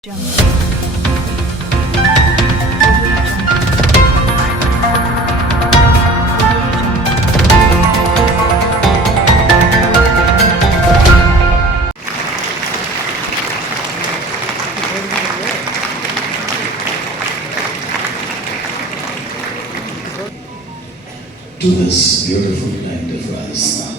To this beautiful land of Rajasthan.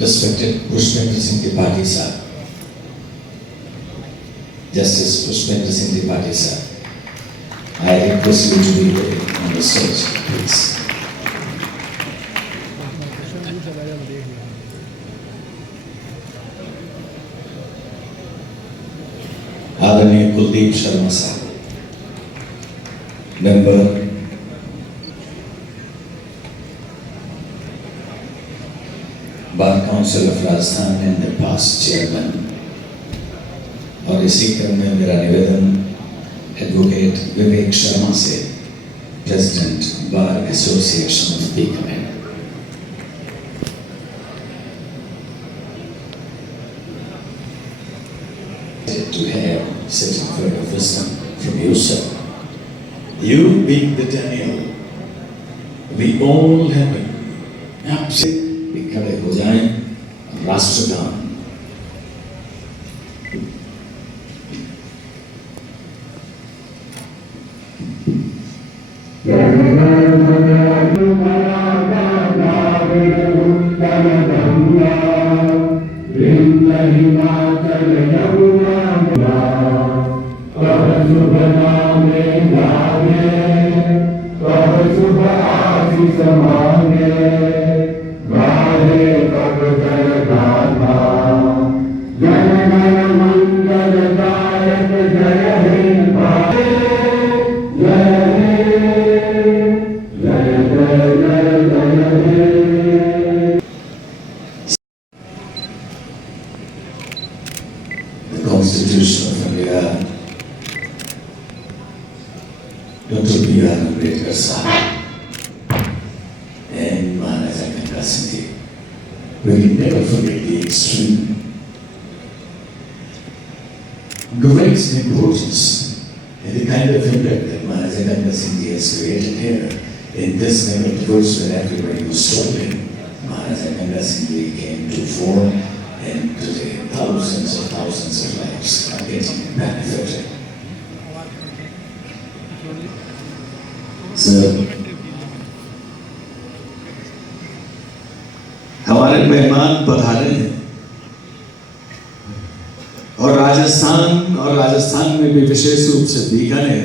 Respected Pushpendra Singh Tripathi sir, Justice Pushpendra Singh Tripathi sir, I request you to be there on the stage, please. आदरणीय कुलदीप शर्मा साहब, member bar council of Rajasthan and past chairman, और इसी क्रम में मेरा निवेदन advocate Vivek Sharma से, president bar association of Bikaner, to have such a word of wisdom from you, sir. You being the Daniel, we all have been absolutely खड़े हो जाएं, राष्ट्रगान। The Constitution of India, Dr. B.R. Ambedkar Sahib, and Maharaja Ganga Singh, we will never forget the extreme great importance and the kind of impact that Maharaja Ganga Singh has created here in this kind of verse where everybody was struggling. Maharaja Ganga Singh came to fore, and today thousands of lives are getting benefited. So, हमारे मेहमान पधारे हैं और राजस्थान में भी विशेष रूप से बीकानेर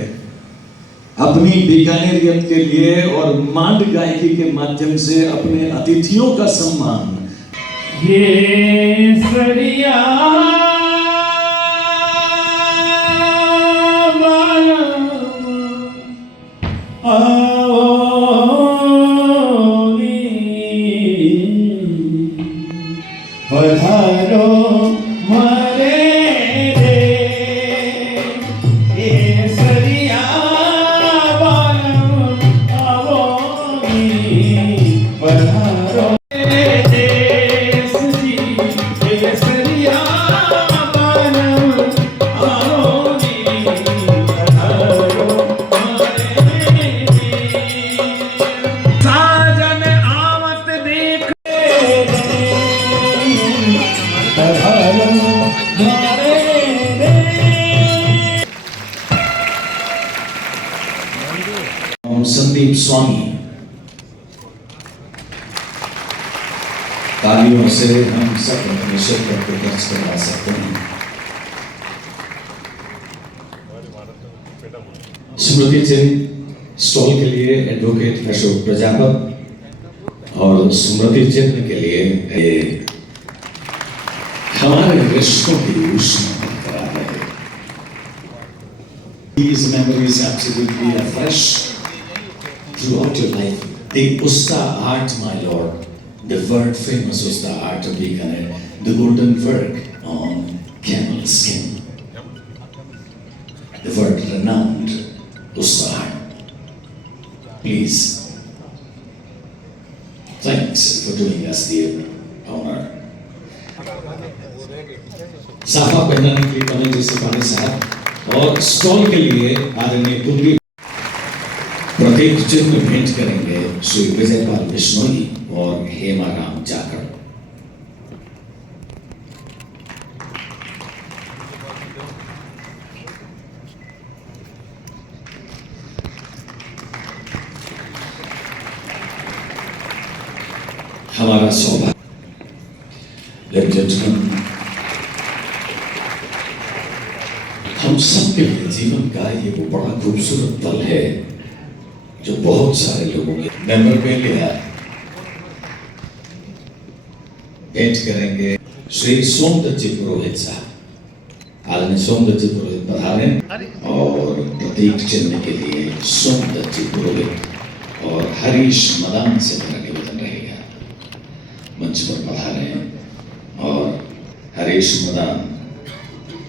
अपनी बीकानेरियत के लिए और मांड गायकी के माध्यम से अपने अतिथियों का सम्मान ये सरिया पधारो मरे रे, ये सरिया आवोगी, पधारो देश जी, ये सरिया आवोगी, पधारो मरे रे। साजन आवत देख संदीप स्वामी, तालियों से हम सब अपने शिरकत को दर्ज करवा सकते हैं। स्मृति चिन्ह स्टॉल के लिए एडवोकेट अशोक प्रजापत और स्मृति चिन्ह के लिए हमारे रिश्तों की ऊष्मा बरकरार रहे। These memories absolutely are fresh throughout your life. The Usta art, my lord, the world famous Usta art of Bikaner, the golden work on camel skin, the world renowned Usta art. Please Thanks for doing us the honor. साफा पहनाने के लिए committee सिपाही साहब और stall के लिए आदरणीय कुलदीप प्रतीक चिन्ह भेंट करेंगे श्री विजयपाल बिश्नोई और हेमाराम जाखड़। हमारा सौभाग्य हम सबके लिए जीवन का ये वो बड़ा खूबसूरत पल है जो बहुत सारे लोगों के मेमोरेबल भेंट करेंगे श्री सोमदत्त जी पुरोहित साहब। आदरणीय सोमदत्त जी पुरोहित पधारें और प्रतीक चिन्ह के लिए सोमदत्त जी पुरोहित और हरीश मदान से मेरा निवेदन रहेगा मंच पर पधारें और हरीश मदान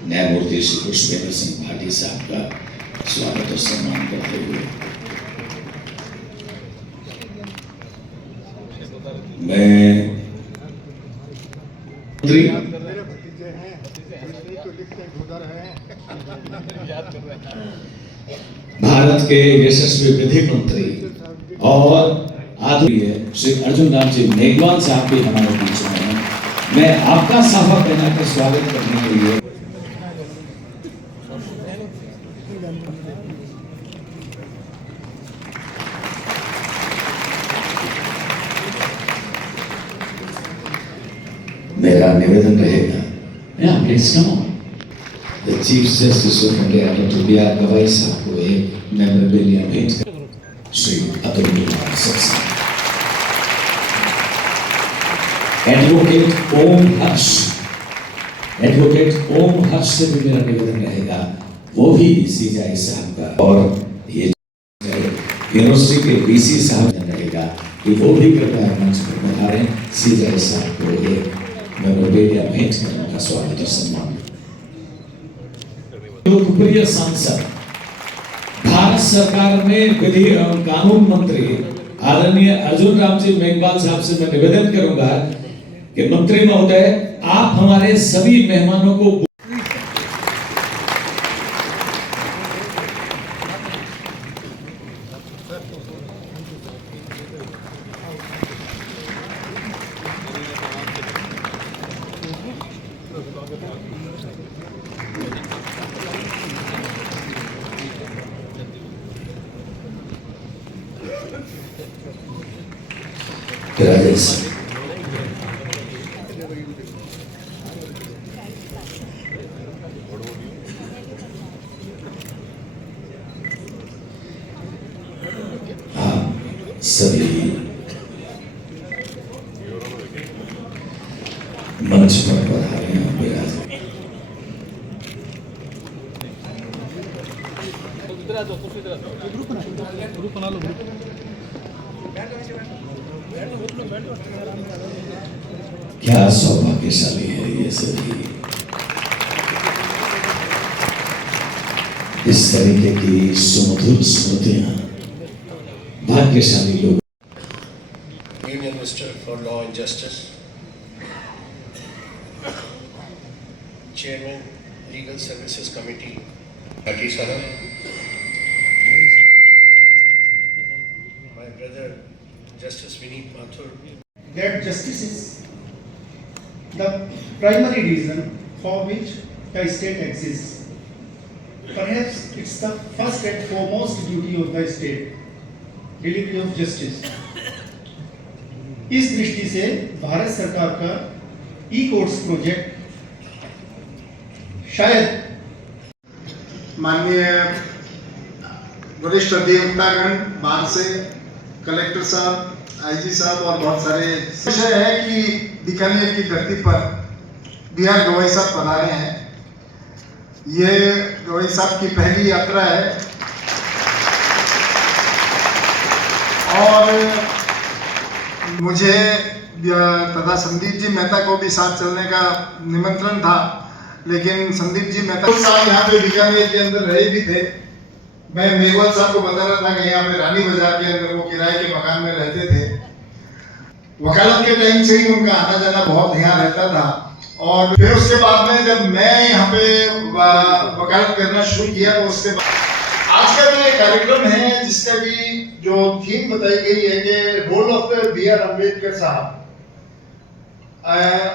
न्यायमूर्ति श्री पुष्पेंद्र सिंह भाटी साहब का स्वागत और सम्मान करते हुए मैं भारत के यशस्वी विधि मंत्री और आदरणीय श्री अर्जुन राम जी मेघवाल साहब भी हमारे बीच में हैं। मैं आपका साफा पहनाकर स्वागत करने के लिए मेरा निवेदन रहेगा। Please come on. The chief justice of India doctor B R Gavai साहब को एक मेमोरेबलिया भेंट कर श्री अतुल कुमार सक्सेना। एडवोकेट ओम हर्ष से भी मेरा निवेदन रहेगा, वो भी सीजाई साहब का और ये यूनिवर्सिटी के बीसी साहब रहेगा कि वो भी कृपया मंच पर पधारें। सीजाई साहब को एक मेमोरेबलिया भेंट करने का स्वागत और सम्मान। लोकप्रिय सांसद भारत सरकार में विधि एवं कानून मंत्री आदरणीय अर्जुन राम जी मेघवाल साहब से मैं निवेदन करूंगा कि मंत्री महोदय आप हमारे सभी मेहमानों को राजेश सभी मंच पर पधारे हैं विराज। क्या सौभाग्यशाली है ये सभी, इस तरीके की सुमधुर स्मृतियां भाग्यशाली लोग। Union Minister for Law and Justice, Chairman Legal Services Committee, Bhatti Sahab, my brother Justice Vineet Mathur. That justice is the primary reason for which the state exists. Perhaps it's the first and foremost duty of the state, delivery of justice. इस दृष्टि से भारत सरकार का ई-कोर्ट्स project शायद माननीय वरिष्ठ अधिवक्तागण, बाहर से कलेक्टर साहब, आईजी साहब और बहुत सारे विषय है कि बीकानेर की धरती पर बी आर गवाई साहब पधारे हैं। ये गवाई साहब की पहली यात्रा है और मुझे तथा संदीप जी मेहता को भी साथ चलने का निमंत्रण था, लेकिन संदीप जी मेहता कुछ साल यहाँ पे बीकानेर के अंदर रहे भी थे। मैं मेघवाल साहब को बता रहा था कि यहाँ पे रानी बाजार के अंदर वो किराए के मकान में रहते थे। वकालत के टाइम से ही उनका आना जाना बहुत यहाँ रहता था। और फिर उसके बाद में जब मैं यहाँ पे वकालत करना शुरू किया तो उसके बाद आज का जो ये कार्यक्रम है जिसका की जो थीम बताई गई है कि रोल ऑफ B.R. अम्बेडकर साहब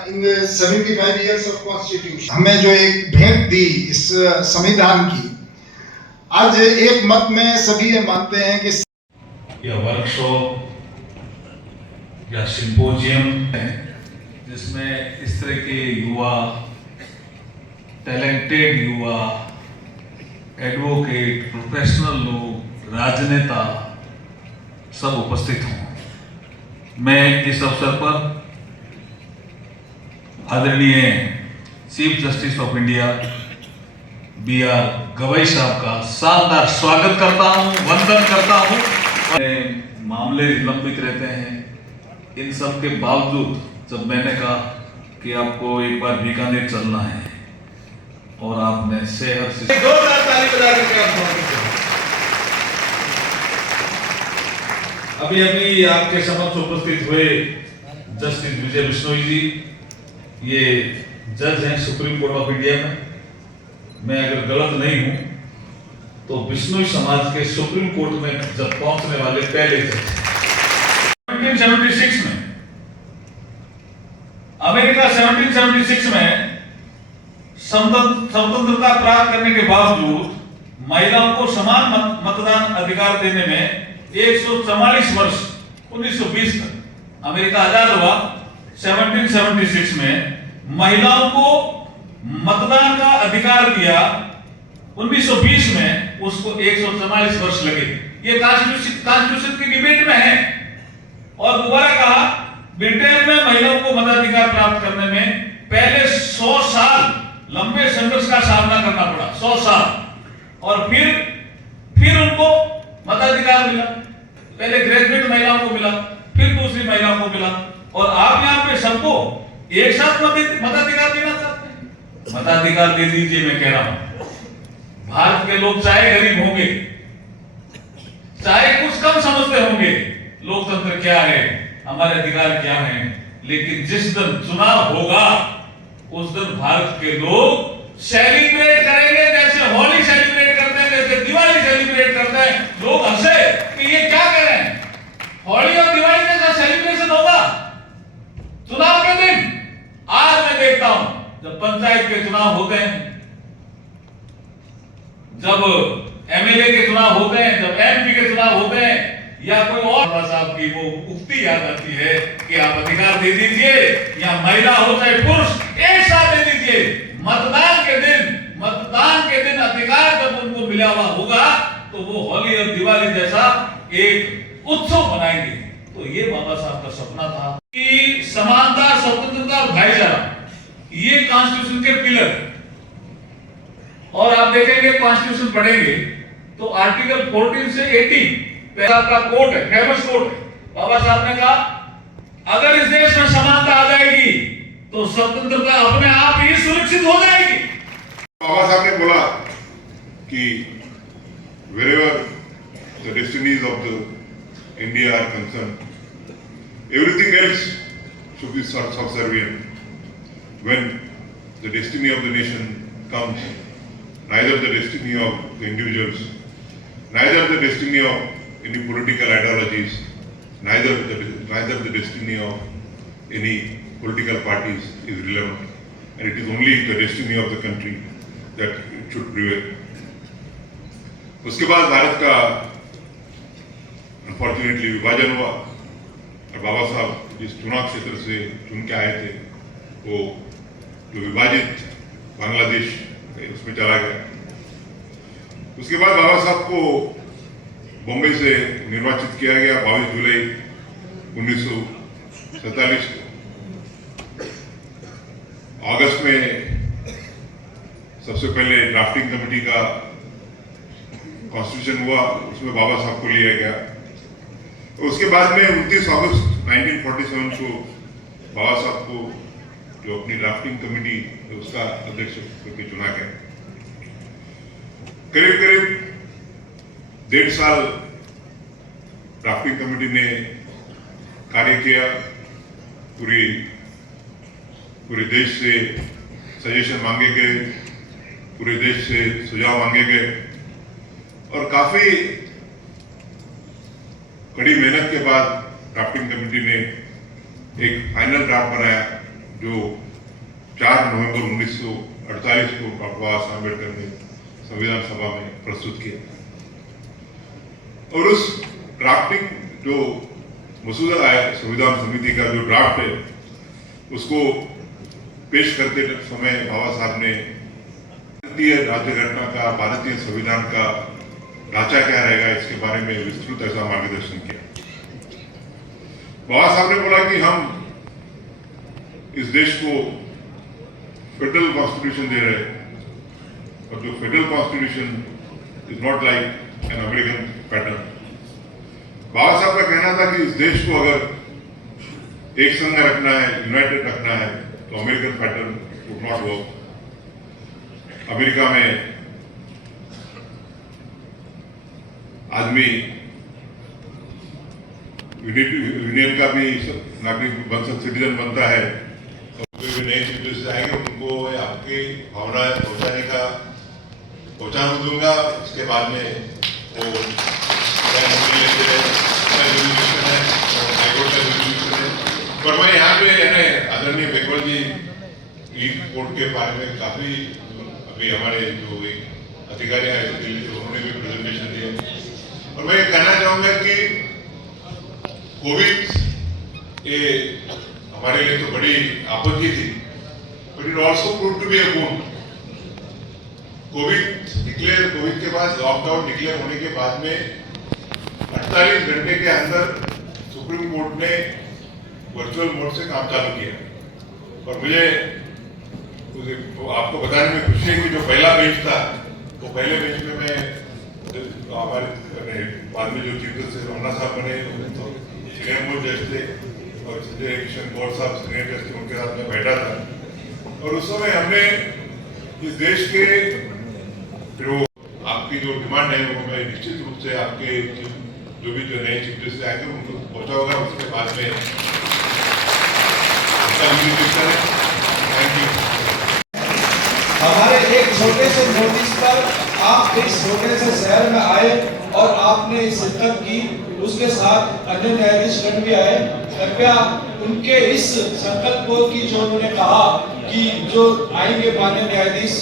इन 75 years of Constitution, हमें जो एक भेंट दी इस संविधान की, आज एक मत में सभी ये मानते हैं कि या वर्कशॉप या सिंपोजियम है जिसमें इस तरह के युवा, टैलेंटेड युवा, एडवोकेट, प्रोफेशनल लोग, राजनेता सब उपस्थित हों। मैं इस अवसर पर आदरणीय chief justice of India B.R. Gavai साहब का शानदार स्वागत करता हूं, वंदन करता हूं। मामले लंबित रहते हैं, इन सब के बावजूद जब मैंने कहा कि आपको एक बार बीकानेर चलना है और आपने शहर से जोरदार ताली बजा के आप स्वागत करें। अभी आपके समक्ष उपस्थित हुए जस्टिस विजय बिश्नोई जी, ये जज हैं सुप्रीम कोर्ट ऑफ इंडिया में। मैं अगर गलत नहीं हूं तो बिश्नोई समाज के सुप्रीम कोर्ट में जब पहुंचने वाले पहले थे। 1776 में अमेरिका 1776 में स्वतंत्रता प्राप्त करने के बावजूद महिलाओं को समान मतदान अधिकार देने में 144 वर्ष 1920 तक अमेरिका आजाद हुआ। 1776 में महिलाओं को मतदान का अधिकार दिया, 1920 में उसको 144 वर्ष लगे। ये कॉन्स्टिट्यूशन की डिबेट में है। और दोबारा कहा, ब्रिटेन में महिलाओं को मताधिकार प्राप्त करने में पहले 100 साल लंबे संघर्ष का सामना करना पड़ा, 100 साल। और फिर उनको मताधिकार मिला। पहले ग्रेजुएट महिलाओं को मिला, फिर दूसरी महिलाओं को मिला। और आप यहां पे सबको एक साथ मताधिकार देना चाहते हैं? मताधिकार दे दीजिए, मैं कह रहा हूं। भारत के लोग चाहे गरीब होंगे, चाहे कुछ कम समझते होंगे लोकतंत्र क्या है, हमारे अधिकार क्या हैं, लेकिन जिस दिन चुनाव होगा उस दिन भारत के लोग सेलिब्रेट करेंगे, जैसे होली सेलिब्रेट करते हैं, जैसे दिवाली सेलिब्रेट करते हैं। लोग हंसे कि ये क्या कर रहे हैं, होली और दिवाली जैसा सेलिब्रेशन होगा चुनाव के दिन। आज मैं देखता हूं जब पंचायत के चुनाव होते हैं, जब एमएलए के चुनाव होते हैं, जब एमपी के चुनाव होते हैं, या कोई और साहब की वो उक्ति याद आती है कि आप अधिकार दे दीजिए, या महिला हो चाहे पुरुष, एक साथ दे दीजिए। मतदान के दिन अधिकार जब उनको मिला हुआ होगा तो वो होली और दिवाली जैसा एक उत्सव मनाएंगे। तो ये बाबा साहब का सपना था कि समानता, स्वतंत्रता और भाईचारा, ये कॉन्स्टिट्यूशन के पिलर। और आप देखेंगे कॉन्स्टिट्यूशन पढ़ेंगे तो आर्टिकल 14 से 18 का कोट है, फेमस कोट है। बाबा साहब ने कहा अगर इस देश में समानता आ जाएगी तो स्वतंत्रता अपने आप ही सुरक्षित हो जाएगी। बाबा साहब ने बोला कि wherever the destinies of the India are concerned, everything else should be subservient. When the destiny of the nation comes, neither the destiny of the individuals, neither the destiny of any political ideologies, neither the destiny of any political parties is relevant, and it is only the destiny of the country that it should prevail. उसके बाद भारत का unfortunately विभाजन हुआ और बाबा साहब जिस चुनाव क्षेत्र से चुन के आए थे वो जो विभाजित बांग्लादेश उसमें चला गया। उसके बाद बाबा साहब को बॉम्बे से निर्वाचित किया गया 22 जुलाई 1947 को। अगस्त में सबसे पहले ड्राफ्टिंग कमेटी का कॉन्स्टिट्यूशन हुआ, उसमें बाबा साहब को लिया गया। उसके बाद में 29 अगस्त 1947 को बाबा साहब को जो अपनी ड्राफ्टिंग कमेटी उसका अध्यक्ष करके चुना गया। करीब 1.5 साल ड्राफ्टिंग कमेटी ने कार्य किया। पूरे देश से सजेशन मांगे गए, पूरे देश से सुझाव मांगे गए और काफी कड़ी मेहनत के बाद ड्राफ्टिंग कमेटी ने एक फाइनल ड्राफ्ट बनाया जो 4 नवंबर 1948 को डॉक्टर बाबा साहब अम्बेडकर ने संविधान सभा में प्रस्तुत किया और उस ड्राफ्टिंग जो मसूदा है संविधान समिति का जो ड्राफ्ट है उसको पेश करते समय बाबा साहब ने भारतीय राज्य घटना का, भारतीय संविधान का ढांचा क्या रहेगा इसके बारे में विस्तृत ऐसा मार्गदर्शन किया। बाबा साहब ने बोला कि हम इस देश को फेडरल कॉन्स्टिट्यूशन दे रहे हैं और जो federal constitution is not like an American pattern. Baba Sahab का कहना था कि इस देश को अगर एक संघ रखना है, यूनाइटेड रखना है तो American pattern would not work. America में आदमी यूनियन का भी नागरिक बन सकता, सिटीजन बनता है। कोई भी नए चीज से आएंगे उनको आपकी भावना पहुंचाने का पहुंचा दूंगा। इसके बाद में वो पर मैं यहाँ पे आदरणीय बेकवल जी ई कोर्ट के बारे में काफी अभी हमारे जो एक अधिकारी आए दिल्ली से उन्होंने भी प्रेजेंटेशन दिया और मैं कहना चाहूंगा कि कोविड ये हमारे लिए तो बड़ी आपत्ति थी, but it also prove to be a boon. Covid के बाद लॉकडाउन डिक्लेयर होने के बाद में 48 घंटे के अंदर सुप्रीम कोर्ट ने वर्चुअल मोड से काम चालू किया और मुझे आपको बताने में खुशी है कि जो पहला बेंच था वो पहले बेंच में मैं हमारे बाद में जो चीफ जस्टिस रमना साहब बने सीनियर जज थे और संजय किशन गौर साहब सीनियर जज थे, उनके साथ में बैठा था और उस समय हमने इस देश के जो आपकी जो डिमांड है वो मैं निश्चित रूप से आपके जो भी जो नए चीफ जस्टिस आएंगे उनको पहुंचा होगा। उसके बाद में थैंक यू। हमारे एक छोटे से नोटिस पर आप इस छोटे से शहर में आए और आपने शिरकत की, उसके साथ अन्य न्यायाधीश गण भी आए। कृपया उनके इस संकल्प की जो उन्होंने कहा कि जो आएंगे माननीय न्यायाधीश